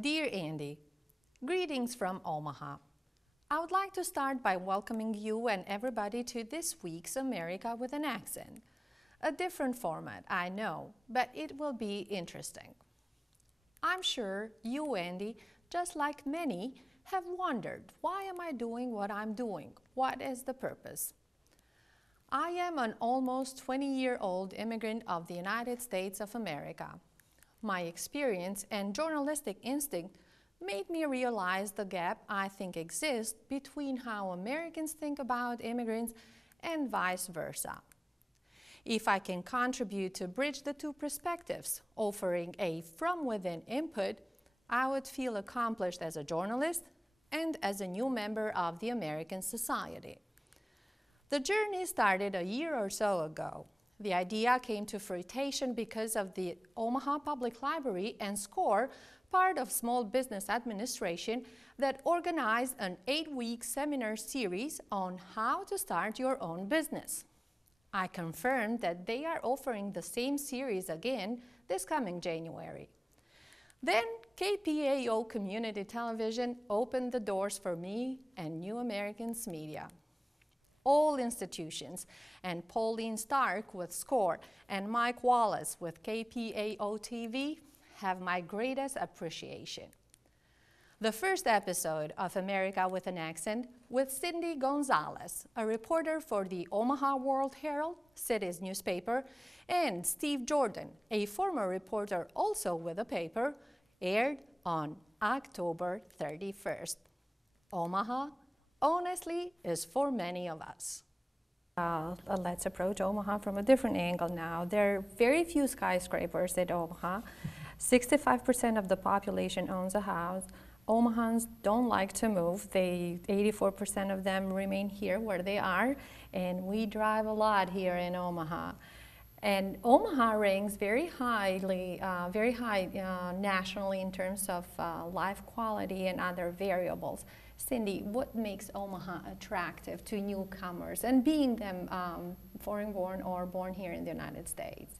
Dear Andy, greetings from Omaha. I would like to start by welcoming you and everybody to this week's America with an Accent. A different format, I know, but it will be interesting. I'm sure you, Andy, just like many, have wondered, why am I doing what I'm doing? What is the purpose? I am an almost 20-year-old immigrant of the United States of America. My experience and journalistic instinct made me realize the gap I think exists between how Americans think about immigrants and vice versa. If I can contribute to bridge the two perspectives, offering a from-within input, I would feel accomplished as a journalist and as a new member of the American society. The journey started a year or so ago. The idea came to fruition because of the Omaha Public Library and SCORE, part of Small Business Administration, that organized an 8-week seminar series on how to start your own business. I confirmed that they are offering the same series again this coming January. Then KPAO Community Television opened the doors for me and New Americans Media. All institutions, and Pauline Stark with SCORE and Mike Wallace with KPAO TV have my greatest appreciation. The first episode of America with an Accent with Cindy Gonzalez, a reporter for the Omaha World Herald, city's newspaper, and Steve Jordan, a former reporter also with the paper, aired on October 31st. Omaha, honestly, is for many of us. Let's approach Omaha from a different angle now. There are very few skyscrapers in Omaha. 65% of the population owns a house. Omahans don't like to move. 84% of them remain here where they are, and we drive a lot here in Omaha. And Omaha ranks very high nationally in terms of life quality and other variables. Cindy, what makes Omaha attractive to newcomers and being them foreign-born or born here in the United States?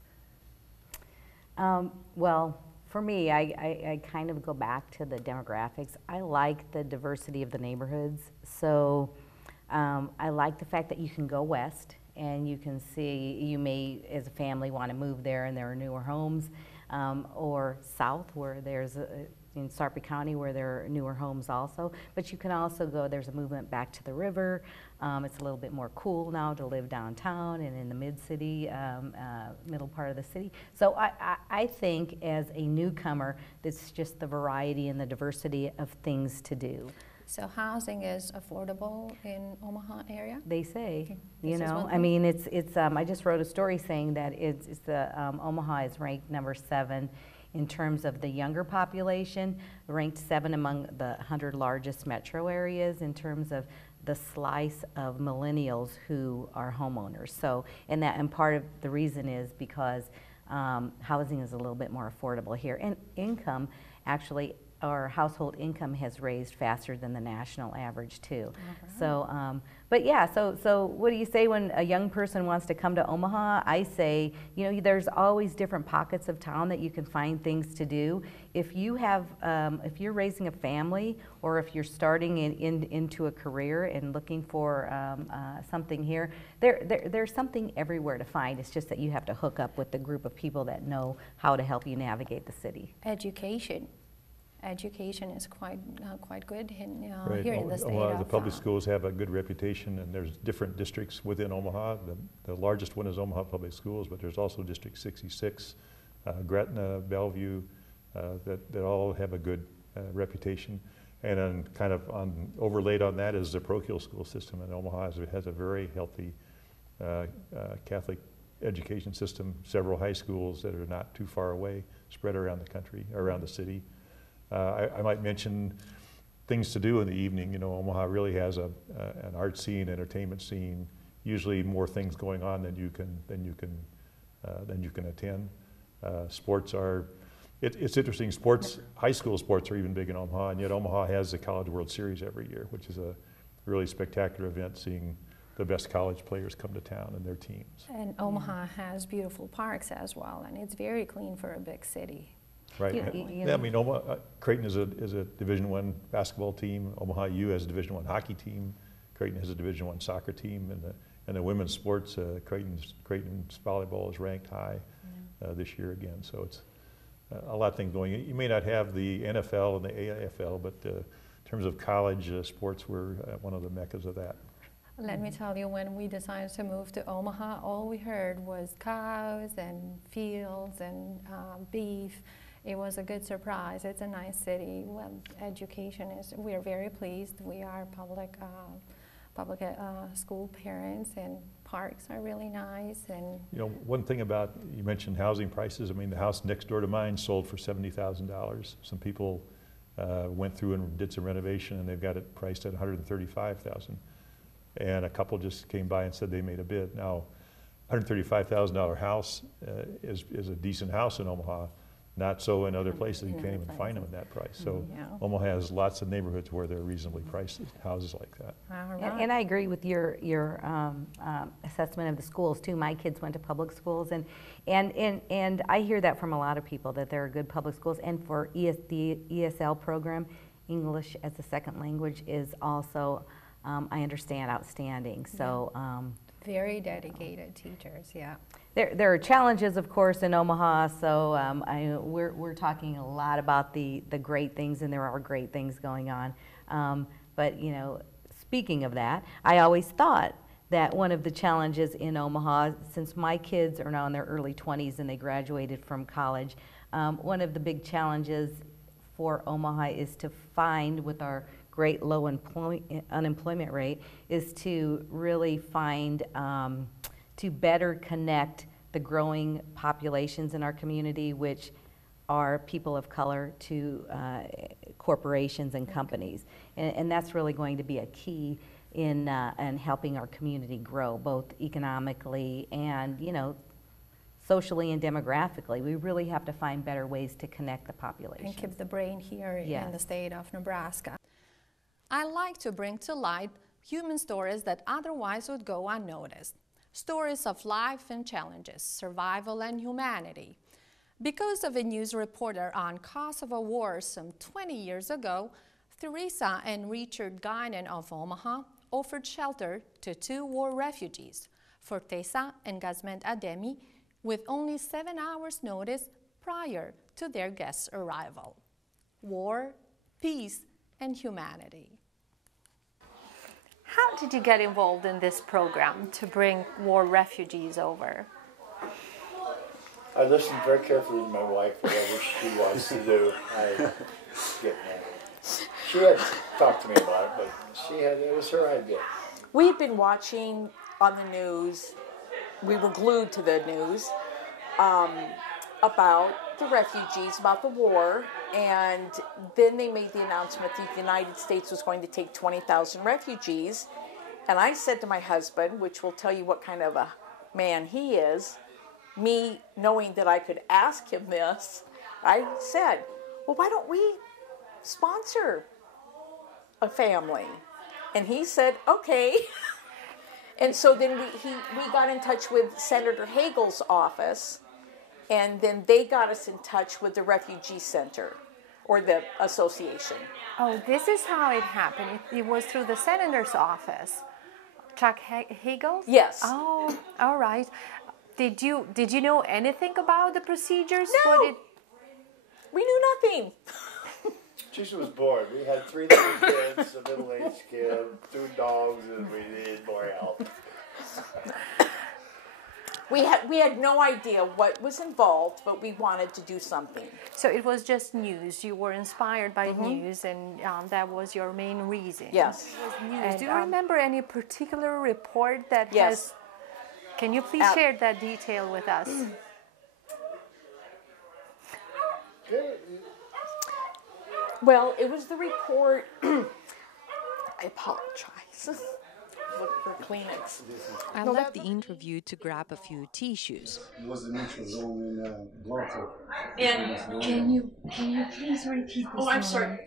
Well, for me, I kind of go back to the demographics. I like the diversity of the neighborhoods. So I like the fact that you can go west and you can see, you may, as a family, want to move there and there are newer homes, or south where there's in Sarpy County where there are newer homes also. But you can also go, there's a movement back to the river. It's a little bit more cool now to live downtown and in the mid-city, middle part of the city. So I think as a newcomer, it's just the variety and the diversity of things to do. So housing is affordable in Omaha area? They say, okay. You know, I mean, it's I just wrote a story saying that Omaha is ranked number 7 in terms of the younger population, ranked 7 among the 100 largest metro areas in terms of the slice of millennials who are homeowners. So, and part of the reason is because housing is a little bit more affordable here. And income, actually, our household income has raised faster than the national average too. So, but yeah, so what do you say when a young person wants to come to Omaha? I say, you know, there's always different pockets of town that you can find things to do. If you have, if you're raising a family, or if you're starting into a career and looking for something here, there's something everywhere to find. It's just that you have to hook up with the group of people that know how to help you navigate the city. Education is quite good in, right. Here in the state. The public schools have a good reputation, and there's different districts within Omaha. The largest one is Omaha Public Schools, but there's also District 66, Gretna, Bellevue, that all have a good reputation. And then kind of overlaid on that is the parochial school system, and Omaha has a very healthy Catholic education system, several high schools that are not too far away, spread around the country, around the city. I might mention things to do in the evening. You know, Omaha really has an art scene, entertainment scene. Usually more things going on than you can attend. Sports are. It's interesting. Sports, high school sports are even big in Omaha, and yet Omaha has the College World Series every year, which is a really spectacular event, seeing the best college players come to town and their teams. And Omaha has beautiful parks as well, and it's very clean for a big city. Right. You Yeah, I mean, Creighton is a Division I basketball team. Omaha U has a Division I hockey team. Creighton has a Division I soccer team, and the women's sports. Creighton's volleyball is ranked high this year again. So it's a lot of things going. You may not have the NFL and the AIFL, but in terms of college sports, we're one of the meccas of that. Let me tell you, when we decided to move to Omaha, all we heard was cows and fields and beef. It was a good surprise. It's a nice city. Well, education is, we are very pleased. We are public school parents, and parks are really nice. And you know, one thing about, you mentioned housing prices. I mean, the house next door to mine sold for $70,000. Some people went through and did some renovation, and they've got it priced at $135,000. And a couple just came by and said they made a bid. Now, $135,000 house is a decent house in Omaha. Not so in other places. You can't even find them at that price. So Omaha has lots of neighborhoods where they're reasonably priced houses like that. And I agree with your assessment of the schools too. My kids went to public schools, and I hear that from a lot of people, that there are good public schools. And for the ESL program, English as a second language is also, I understand, outstanding. So very dedicated teachers. Yeah. There are challenges, of course, in Omaha, so we're talking a lot about the great things, and there are great things going on. But, you know, speaking of that, I always thought that one of the challenges in Omaha, since my kids are now in their early 20s and they graduated from college, one of the big challenges for Omaha is to find, with our great low unemployment rate, is to really find to better connect the growing populations in our community, which are people of color, to corporations and companies. And that's really going to be a key in helping our community grow, both economically and, you know, socially and demographically. We really have to find better ways to connect the population. And keep the brain here in the state of Nebraska. I like to bring to light human stories that otherwise would go unnoticed. Stories of life and challenges, survival and humanity. Because of a news reporter on Kosovo War some 20 years ago, Theresa and Richard Guinan of Omaha offered shelter to 2 war refugees, Fortesa and Gazment Ademi, with only 7 hours notice prior to their guests' arrival. War, peace, and humanity. How did you get involved in this program to bring war refugees over? I listened very carefully to my wife, whatever she wants to do. She had talked to me about it, but it was her idea. We'd been watching on the news, we were glued to the news, about the refugees, about the war, and then they made the announcement that the United States was going to take 20,000 refugees, and I said to my husband, which will tell you what kind of a man he is, me knowing that I could ask him this, I said, well, why don't we sponsor a family? And he said, okay. And so then we got in touch with Senator Hagel's office, and then they got us in touch with the Refugee Center, or the association. Oh, this is how it happened. It was through the senator's office. Chuck Hagel? Yes. Oh, all right. Did you know anything about the procedures? No. We knew nothing. She was bored. We had 3 little kids, a middle-aged kid, 2 dogs, and we needed more help. We had no idea what was involved, but we wanted to do something. So it was just news. You were inspired by news, and that was your main reason. Yes. And, do you remember any particular report that yes. Can you please share that detail with us? Well, it was the report. I apologize. Look for Kleenex. I left the interview to grab a few tissues. It was the neutral zone in Blocker. And can you please repeat this? Oh, I'm sorry.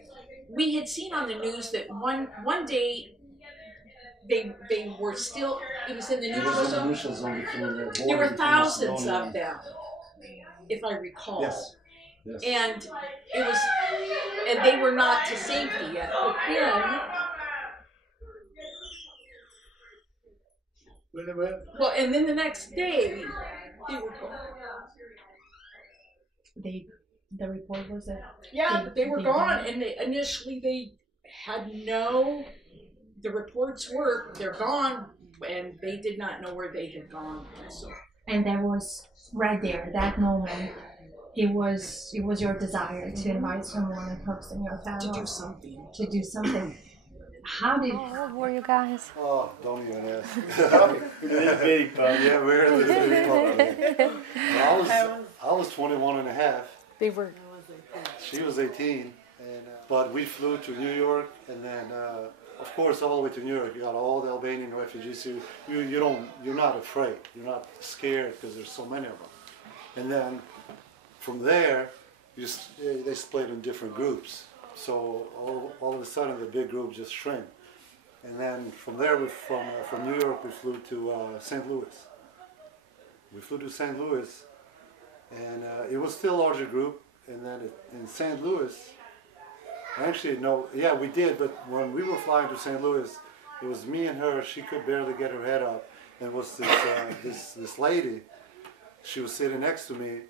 We had seen on the news that one day they were still. It was in the neutral zone. Zone between the There were thousands of them, if I recall. Yes. Yes. And it was, and they were not to safety yet. But then, well, and then the next day, they were gone. The report was that. Yeah, they were gone, and initially they had the reports were they're gone, and they did not know where they had gone. So. And that was right there, that moment. It was your desire to invite someone close in your family To do something. To do something. How did? How old were you guys? Oh, don't even ask. Little bitty pup. Yeah, we're in little bitty pup. I was 21 and a half. They were. She was 18. But we flew to New York, and then, of course, all the way to New York. You got all the Albanian refugees. So you're not afraid. You're not scared because there's so many of them. And then from there, they split in different groups. So all of a sudden, the big group just shrank. And then from there, from New York, we flew to St. Louis. We flew to St. Louis, and it was still a larger group. And then in St. Louis, actually, no, yeah, we did, but when we were flying to St. Louis, it was me and her. She could barely get her head up, and it was this lady. She was sitting next to me,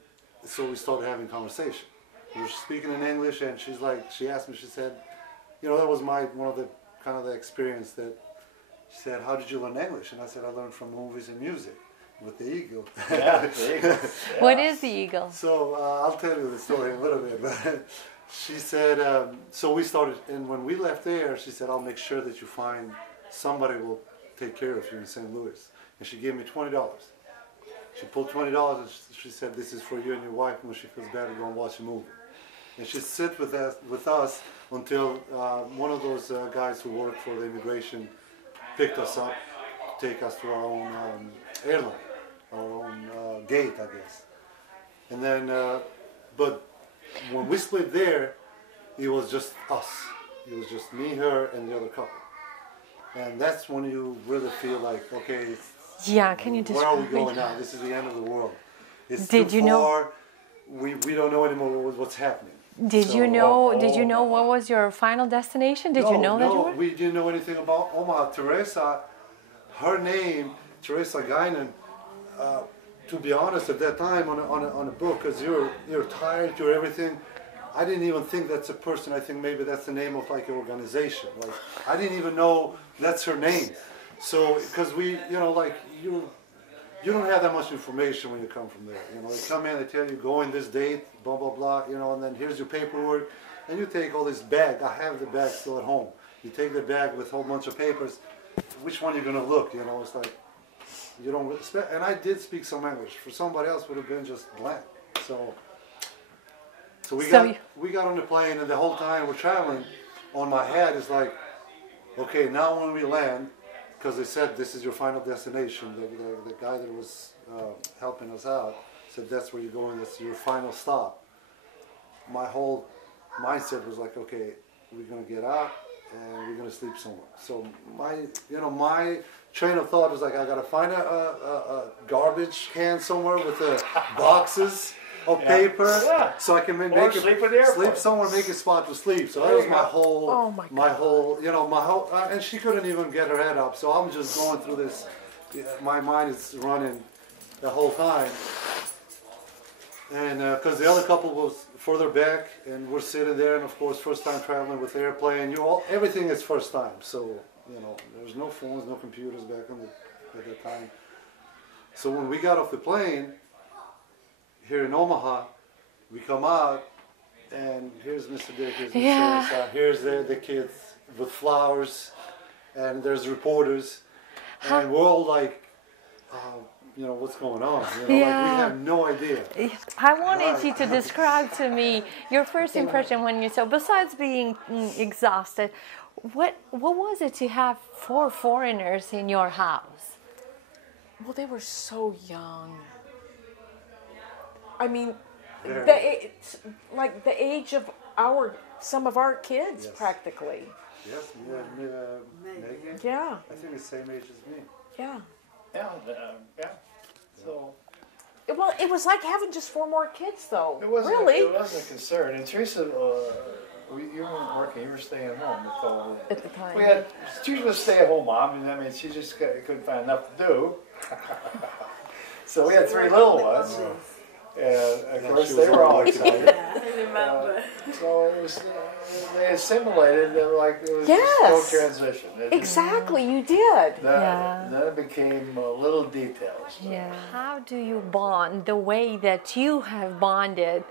so we started having conversation. We were speaking in English, and she asked me, she said, you know, that was one of the experience that she said, how did you learn English? And I said, I learned from movies and music with the Eagle. Yeah, the Eagle. What is the Eagle? So I'll tell you the story in a little bit, but she said, so we started, and when we left there, she said, I'll make sure that you find somebody will take care of you in St. Louis. And she gave me $20. She pulled $20 and she said, this is for you and your wife when she feels bad to go and watch a movie. And she sit with us until one of those guys who worked for the immigration picked us up to take us to our own airline, our own gate, I guess. And then, but when we split there, it was just us. It was just me, her, and the other couple. And that's when you really feel like, okay, Yeah, can you where are we describe going it? now? This is the end of the world. It's Did too you know- far. We don't know anymore what's happening. Did So- you know? Did you know what was your final destination? Did you know that you No, were? we didn't know anything about Omaha. Teresa, her name, Teresa Guinan, to be honest, at that time on a book, because you're tired, you're everything. I didn't even think that's a person. I think maybe that's the name of like an organization. Like I didn't even know that's her name. So because we, like you don't have that much information when you come from there. They come in, they tell you go in this date, blah blah blah. And then here's your paperwork, and you take all this bag. I have the bag still at home. You take the bag with a whole bunch of papers. Which one you're gonna look? It's like you don't expect. And I did speak some English. For somebody else, would have been just blank. So we got on the plane, and the whole time we're traveling, on my head is like, okay, now when we land, because they said this is your final destination. The guy that was helping us out said that's where you're going. That's your final stop. My whole mindset was like, okay, we're gonna get out and we're gonna sleep somewhere. So my train of thought was like, I gotta find a garbage can somewhere with the boxes of paper, so I can sleep somewhere, make a spot to sleep. So that was my whole, and she couldn't even get her head up. So I'm just going through this. My mind is running the whole time, and because the other couple was further back, and we're sitting there, and of course, first time traveling with airplane, everything is first time. So there's no phones, no computers back at that time. So when we got off the plane here in Omaha, we come out, and here's Mr. Dick, here's Mr. Teresa, here's the kids with flowers, and there's reporters, and we're all like, what's going on? Like we have no idea. I wanted you to describe to me your first impression when you saw, besides being exhausted, what was it to have 4 foreigners in your house? Well, they were so young. I mean, it's like the age of some of our kids, practically. Yes, Megan. Yeah. I think the same age as me. Yeah. Yeah. So. Well, it was like having just 4 more kids, though. It wasn't, really. It wasn't a concern. And Teresa, you weren't working, you were staying at home. So At the time. Teresa was a stay-at-home mom, and I mean, she just couldn't find enough to do. So we had 3 little ones. And of course, they were all excited. I remember. So it was, they assimilated, like it was Yes. a slow transition. Exactly, you did. Yeah. Then it became little details. Yeah. How do you bond the way that you have bonded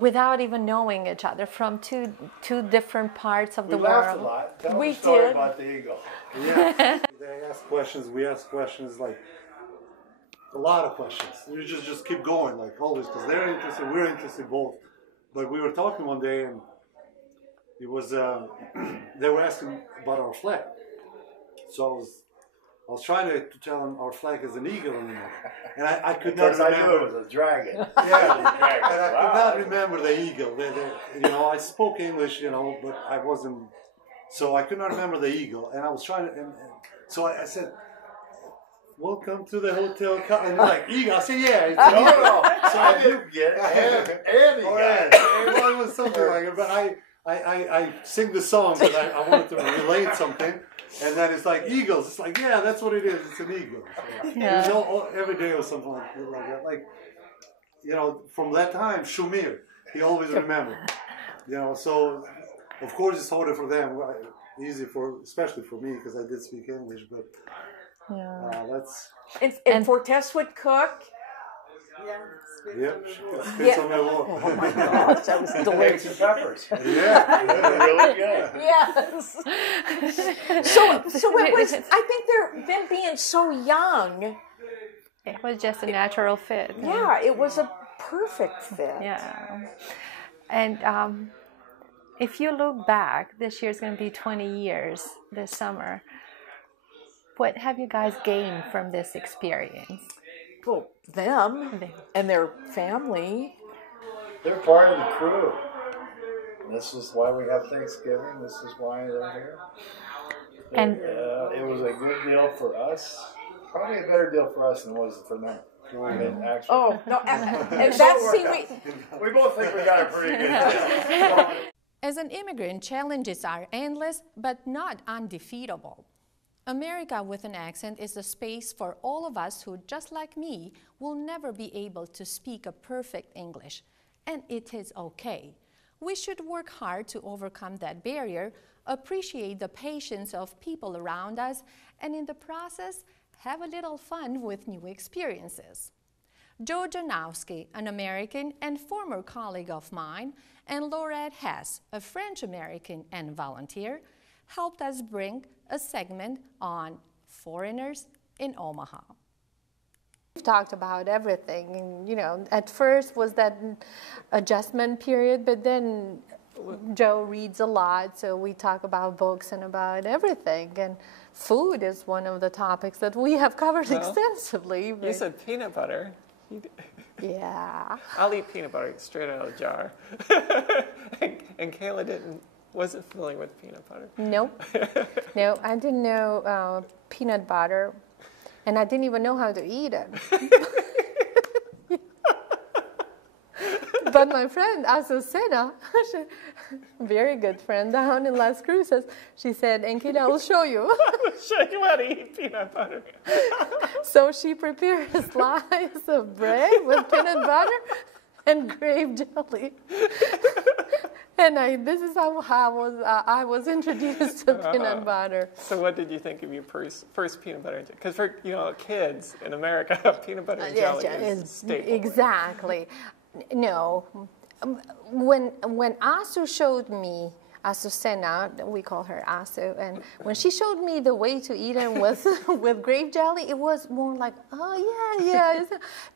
without even knowing each other from two different parts of We the laughed world? a lot. Tell We them a story did. about the eagle. Yeah. They ask questions, we ask questions, like a lot of questions. You just keep going, like always, because they're interested, we're interested both. But we were talking one day, and it was they were asking about our flag. So I was trying to tell them our flag is an eagle, and I could not Because I knew remember. it was a dragon. Yeah, and I could not Wow. remember the eagle. I spoke English, but I wasn't, so I could not remember the eagle. And I was trying to, and so I said, "Welcome to the hotel." And they're like, "Eagle." I said, "Yeah, it's an No, eagle." no, So I didn't get it. And he Oh, got yeah. it. Well, it was something like it, but I sing the song because I wanted to relate something, and then it's like eagles. It's like, yeah, that's what it is. It's an eagle. So every day was something like that. Like, from that time, Shumir, he always remembered. So of course it's harder for them, easy especially for me because I did speak English, but that's. And Fortes would cook. Yep, spits on my wall. Oh my gosh, that was Eggs delicious. and peppers. Yeah, Really good. Yes. So it was. I think them being so young. It was just a natural fit. Yeah, it was a perfect fit. Yeah. And if you look back, this year's going to be 20 years this summer. What have you guys gained from this experience? Well, them and their family. They're part of the crew. This is why we have Thanksgiving. This is why they're here. And it was a good deal for us. Probably a better deal for us than it was for them. I mean, actually. Oh no, and So that's it worked out. We both think we got a pretty good deal. as an immigrant, challenges are endless but not undefeatable. America with an Accent is a space for all of us who, just like me, will never be able to speak a perfect English. And it is okay. We should work hard to overcome that barrier, appreciate the patience of people around us, and in the process, have a little fun with new experiences. Joe Janowski, an American and former colleague of mine, and Laurette Hess, a French-American and volunteer, helped us bring a segment on foreigners in Omaha. We've talked about everything, and, at first was that adjustment period, but then Joe reads a lot, so we talk about books and about everything, and food is one of the topics that we have covered extensively. You said peanut butter. Yeah. I'll eat peanut butter straight out of the jar. and Kayla wasn't filling with peanut butter. Nope. No, I didn't know peanut butter, and I didn't even know how to eat it. But my friend Azucena, very good friend down in Las Cruces, she said, Enkita, I will show you. I will show you how to eat peanut butter. So she prepared a slice of bread with peanut butter and grape jelly. And this is how I was introduced to peanut butter. So what did you think of your first peanut butter? Because for kids in America, peanut butter and jelly is staple. Exactly. No. When Asu showed me, Azucena, we call her Asu, and when she showed me the way to eat it with grape jelly, it was more like, oh yeah.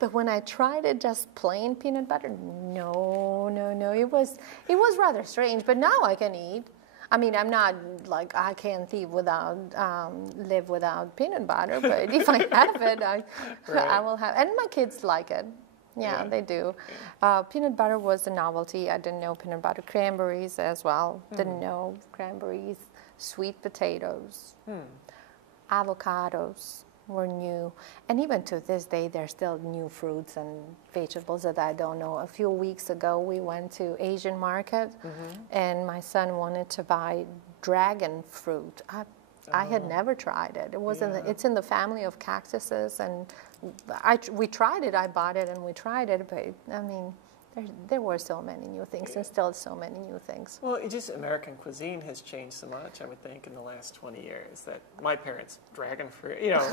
But when I tried it just plain peanut butter, no, it was rather strange. But now I can eat. I mean, I'm not like I can't live without peanut butter, but if I have it, I will have. And my kids like it. Yeah, they do. Peanut butter was a novelty. I didn't know peanut butter. Cranberries as well. Didn't know cranberries. Sweet potatoes. Avocados. were new. And even to this day, there's still new fruits and vegetables that I don't know. A few weeks ago, we went to Asian market, and my son wanted to buy dragon fruit. I had never tried it. It was it's in the family of cactuses, and we tried it. I bought it and we tried it, but I mean, there were so many new things, and still so many new things. Well, it just American cuisine has changed so much, I would think, in the last 20 years. That my parents, dragon fruit, you know,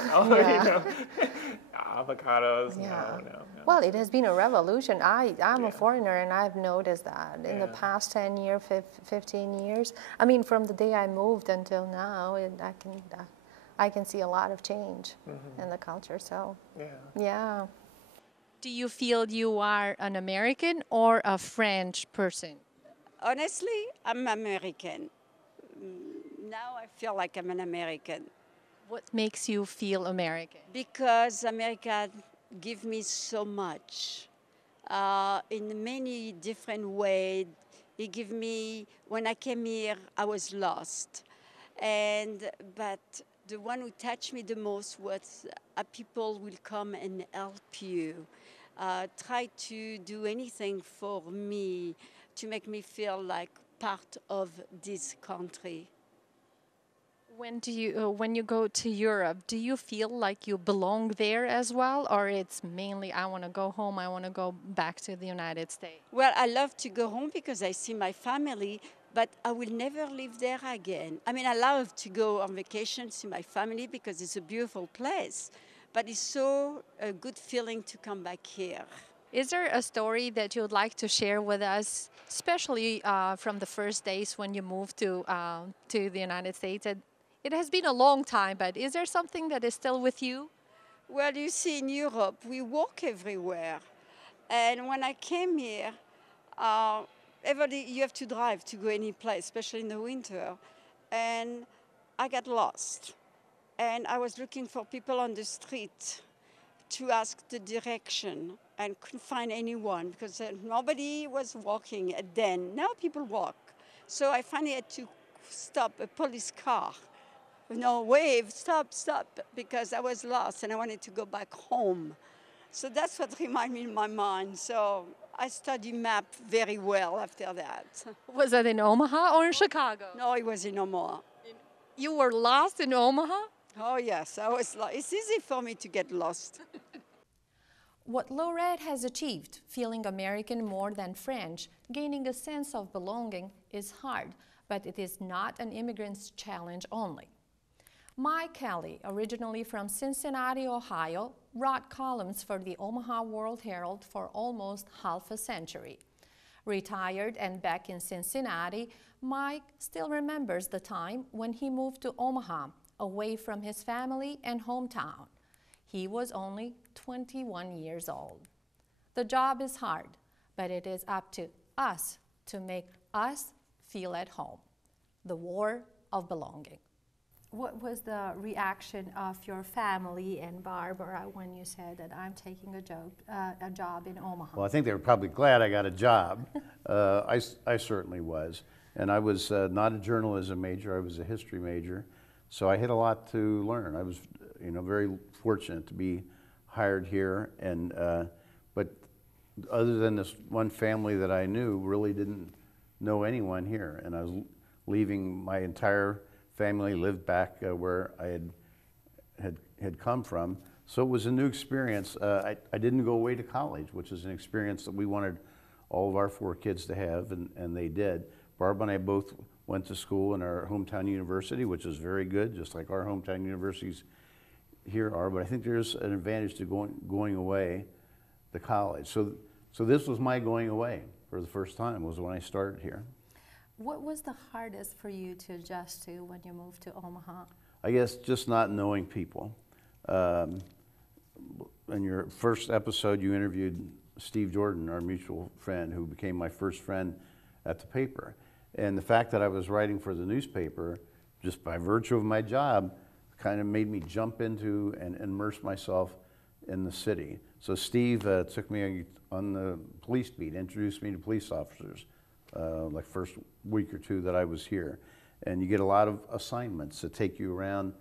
avocados. No. Well, it has been a revolution. I'm a foreigner, and I've noticed that in the past 10 years, 15 years. I mean, from the day I moved until now, I can see a lot of change in the culture. So, yeah. Do you feel you are an American or a French person? Honestly, I'm American. Now I feel like I'm an American. What makes you feel American? Because America gives me so much in many different ways. It gave me, when I came here, I was lost. But the one who touched me the most was people will come and help you. Try to do anything for me to make me feel like part of this country. When you go to Europe, do you feel like you belong there as well, or it's mainly I want to go home, I want to go back to the United States? Well, I love to go home because I see my family, but I will never live there again. I mean, I love to go on vacation, see my family because it's a beautiful place. But it's so a good feeling to come back here. Is there a story that you would like to share with us, especially from the first days when you moved to the United States? It has been a long time, but is there something that is still with you? Well, you see, in Europe, we walk everywhere. And when I came here, you have to drive to go any place, especially in the winter. And I got lost. And I was looking for people on the street to ask the direction and couldn't find anyone because nobody was walking then. Now people walk. So I finally had to stop a police car. Wave, stop, because I was lost and I wanted to go back home. So that's what reminded me in my mind. So I studied map very well after that. Was that in Omaha or in Chicago? No, it was in Omaha. You were lost in Omaha? Oh, yes, I was lost. It's easy for me to get lost. What Laurette has achieved, feeling American more than French, gaining a sense of belonging, is hard, but it is not an immigrant's challenge only. Mike Kelly, originally from Cincinnati, Ohio, wrote columns for the Omaha World Herald for almost half a century. Retired and back in Cincinnati, Mike still remembers the time when he moved to Omaha, away from his family and hometown. He was only 21 years old. The job is hard, but it is up to us to make us feel at home. The war of belonging. What was the reaction of your family and Barbara when you said that I'm taking a job in Omaha? Well, I think they were probably glad I got a job. I certainly was. And I was not a journalism major, I was a history major. So I had a lot to learn. I was, very fortunate to be hired here. And but other than this one family that I knew, really didn't know anyone here. And I was leaving my entire family, lived back where I had come from. So it was a new experience. I didn't go away to college, which is an experience that we wanted all of our 4 kids to have, and they did. Barbara and I both went to school in our hometown university, which is very good, just like our hometown universities here are. But I think there's an advantage to going away to college. So this was my going away for the first time, was when I started here. What was the hardest for you to adjust to when you moved to Omaha? I guess just not knowing people. In your first episode, you interviewed Steve Jordan, our mutual friend, who became my first friend at the paper. And the fact that I was writing for the newspaper, just by virtue of my job, kind of made me jump into and immerse myself in the city. So Steve took me on the police beat, introduced me to police officers, like first week or 2 that I was here. And you get a lot of assignments that take you around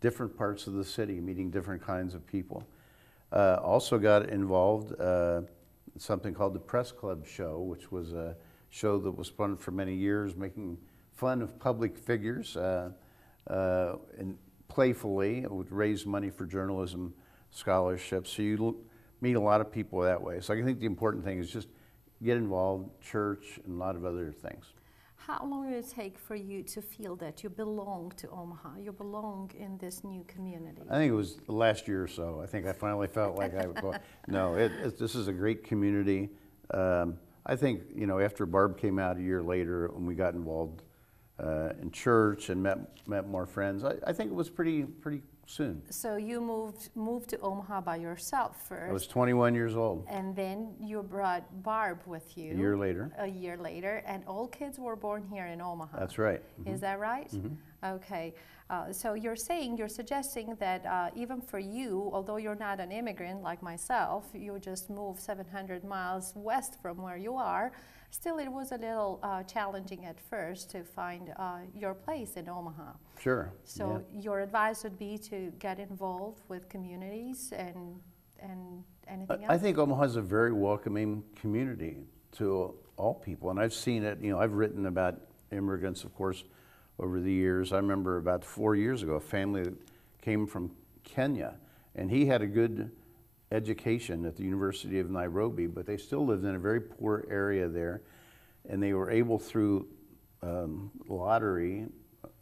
different parts of the city, meeting different kinds of people. Also got involved in something called the Press Club Show, which was a show that was run for many years, making fun of public figures and playfully. It would raise money for journalism scholarships. So you meet a lot of people that way. So I think the important thing is just get involved, church, and a lot of other things. How long did it take for you to feel that you belong to Omaha? You belong in this new community? I think it was the last year or so. I think I finally felt like I would go. No, this is a great community. I think, you know, after Barb came out a year later and we got involved in church and met more friends, I think it was pretty soon. So you moved to Omaha by yourself first. I was 21 years old. And then you brought Barb with you. A year later. A year later, and all kids were born here in Omaha. That's right. Is that right? Mm-hmm. Okay. So you're suggesting that even for you, although you're not an immigrant like myself, you just moved 700 miles west from where you are, still it was a little challenging at first to find your place in Omaha. Sure. So your advice would be to get involved with communities and anything else? I think Omaha is a very welcoming community to all people, and I've seen it. You know, I've written about immigrants, of course, over the years. I remember about 4 years ago, a family that came from Kenya, and he had a good education at the University of Nairobi, but they still lived in a very poor area there, and they were able through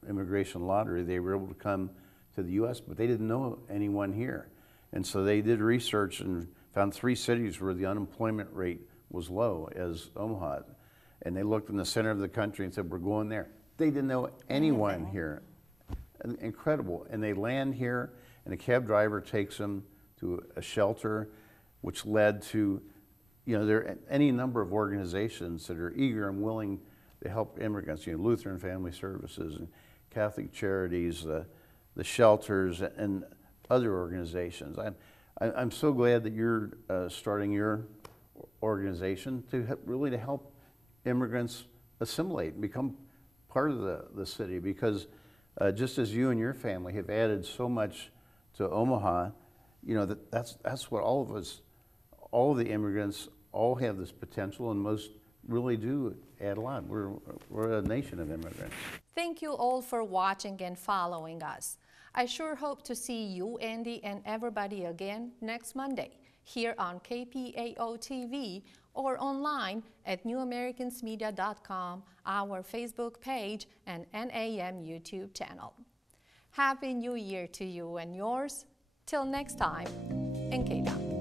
immigration lottery, they were able to come to the U.S., but they didn't know anyone here. And so they did research and found 3 cities where the unemployment rate was low as Omaha. And they looked in the center of the country and said, we're going there. They didn't know anyone here. Incredible. And they land here, and a cab driver takes them to a shelter, which led to, you know, there are any number of organizations that are eager and willing to help immigrants, you know, Lutheran Family Services and Catholic Charities, the shelters, and other organizations. I'm so glad that you're starting your organization to really to help immigrants assimilate and become part of the city, because just as you and your family have added so much to Omaha, you know, that's what all of us, all of the immigrants, all have this potential, and most really do add a lot. We're a nation of immigrants. Thank you all for watching and following us. I sure hope to see you, Andy, and everybody again next Monday here on KPAO TV or online at newamericansmedia.com, our Facebook page, and NAM YouTube channel. Happy New Year to you and yours. Till next time, in K-Town.